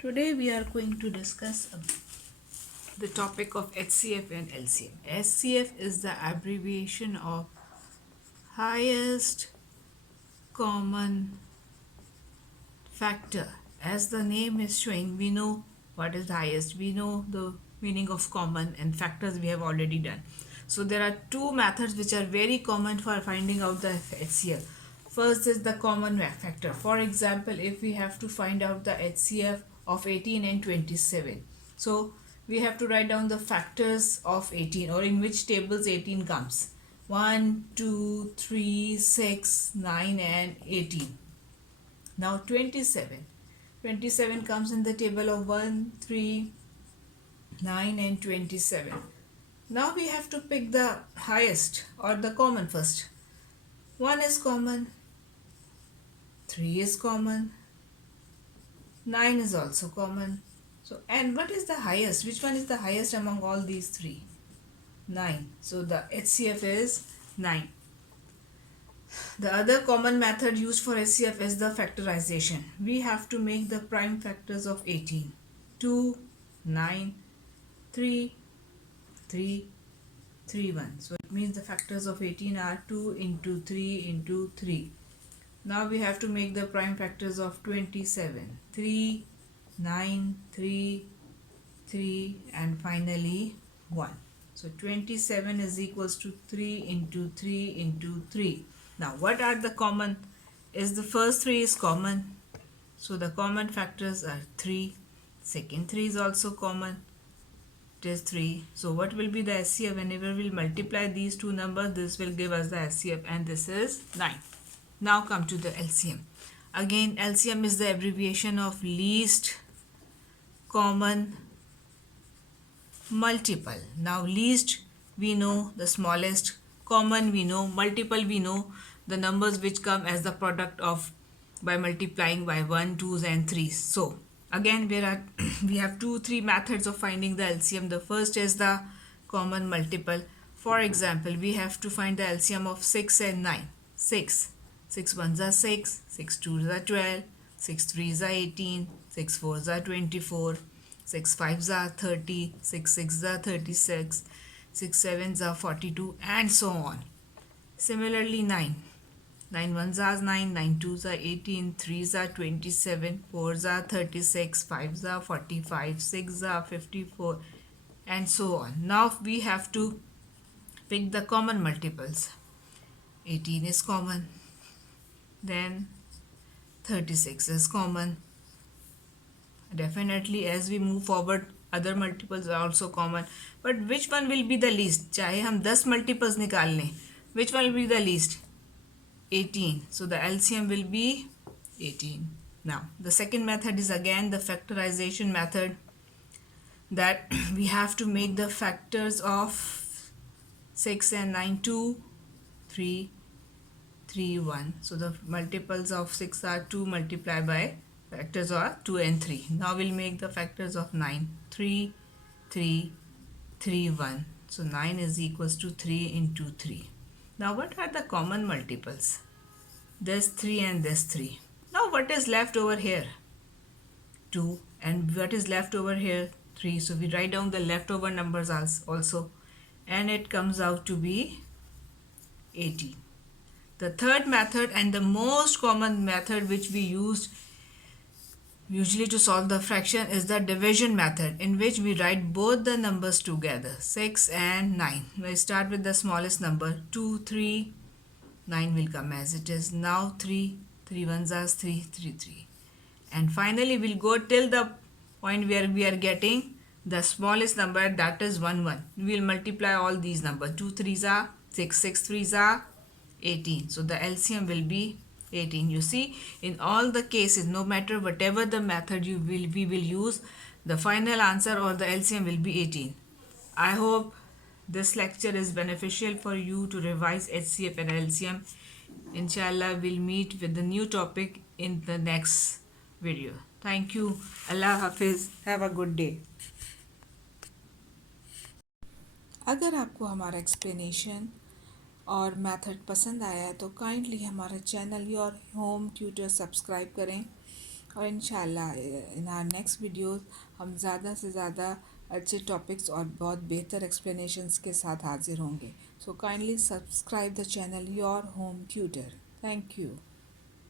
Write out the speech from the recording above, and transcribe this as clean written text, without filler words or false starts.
Today we are going to discuss the topic of HCF and LCM. HCF is the abbreviation of highest common factor. As the name is showing, we know what is the highest. We know the meaning of common and factors we have already done. So there are two methods which are very common for finding out the HCF. First is the common factor. For example, if we have to find out the HCF of 18 and 27. So we have to write down the factors of 18 or in which tables 18 comes. 1, 2, 3, 6, 9 and 18. Now 27. 27 comes in the table of 1, 3, 9 and 27. Now we have to pick the highest or the common first. 1 is common, 3 is common, 9 is also common. So, and what is the highest? Which one is the highest among all these three? 9. So the HCF is 9. The other common method used for HCF is the factorization. We have to make the prime factors of 18. 2, 9, 3, 3, 3, 1. So it means the factors of 18 are 2 into 3 into 3. Now we have to make the prime factors of 27. 3, 9, 3, 3 and finally 1. So 27 is equals to 3 into 3 into 3. Now what are the common? Is the first 3 is common. So the common factors are 3. Second 3 is also common. It is 3. So what will be the HCF? Whenever we multiply these two numbers, this will give us the HCF and this is 9. Now come to the LCM. Again, LCM is the abbreviation of least common multiple. Now least we know the smallest, common we know, multiple we know the numbers which come as the product of by multiplying by 1, 2s and 3s. So again we have 2-3 methods of finding the LCM. The first is the common multiple. For example, we have to find the LCM of 6 and 9. 6 1s are 6, 6 2s are 12, 6 3s are 18, 6 4s are 24, 6 5s are 30, 6 6s are 36, 6 7s are 42 and so on. Similarly 9 1s are 9, 9 2s are 18, 3s are 27, 4s are 36, 5s are 45, 6s are 54 and so on. Now we have to pick the common multiples. 18 is common, then 36 is common. Definitely as we move forward other multiples are also common, but which one will be the least? चाहे हम 10 multiples निकाल लें, which one will be the least? 18. So the LCM will be 18. Now the second method is again the factorization method, that we have to make the factors of 6 and 9 2, 3, 3, 1. So the multiples of 6 are 2 multiplied by factors are 2 and 3. Now we'll make the factors of 9. 3, 3, 3, 1. So 9 is equals to 3 into 3. Now what are the common multiples? This 3 and this 3. Now what is left over here? 2. And what is left over here? 3. So we write down the leftover numbers also. And it comes out to be 18. The third method and the most common method which we used usually to solve the fraction is the division method, in which we write both the numbers together, 6 and 9. We start with the smallest number, 2, 3, 9 will come as it is. Now 3 1s are 3, 3, 3. And finally we'll go till the point where we are getting the smallest number, that is 1, 1. We'll multiply all these numbers. 2 3s are 6, 6 3s are 18. So the LCM will be 18. You see, in all the cases, no matter whatever the method we will use, the final answer or the LCM will be 18. I hope this lecture is beneficial for you to revise HCF and LCM. Inshallah, we'll meet with the new topic in the next video. Thank you. Allah Hafiz. Have a good day. अगर आपको हमारा explanation और method पसंद आया है तो kindly हमारा channel your home tutor subscribe करें और इंशाल्लाह इन आवर नेक्स्ट वीडियोस हम ज़्यादा से ज़्यादा अच्छे टॉपिक्स और बहुत बेहतर एक्सप्लेनेशंस के साथ हाजिर होंगे. So kindly subscribe the channel your home tutor. Thank you.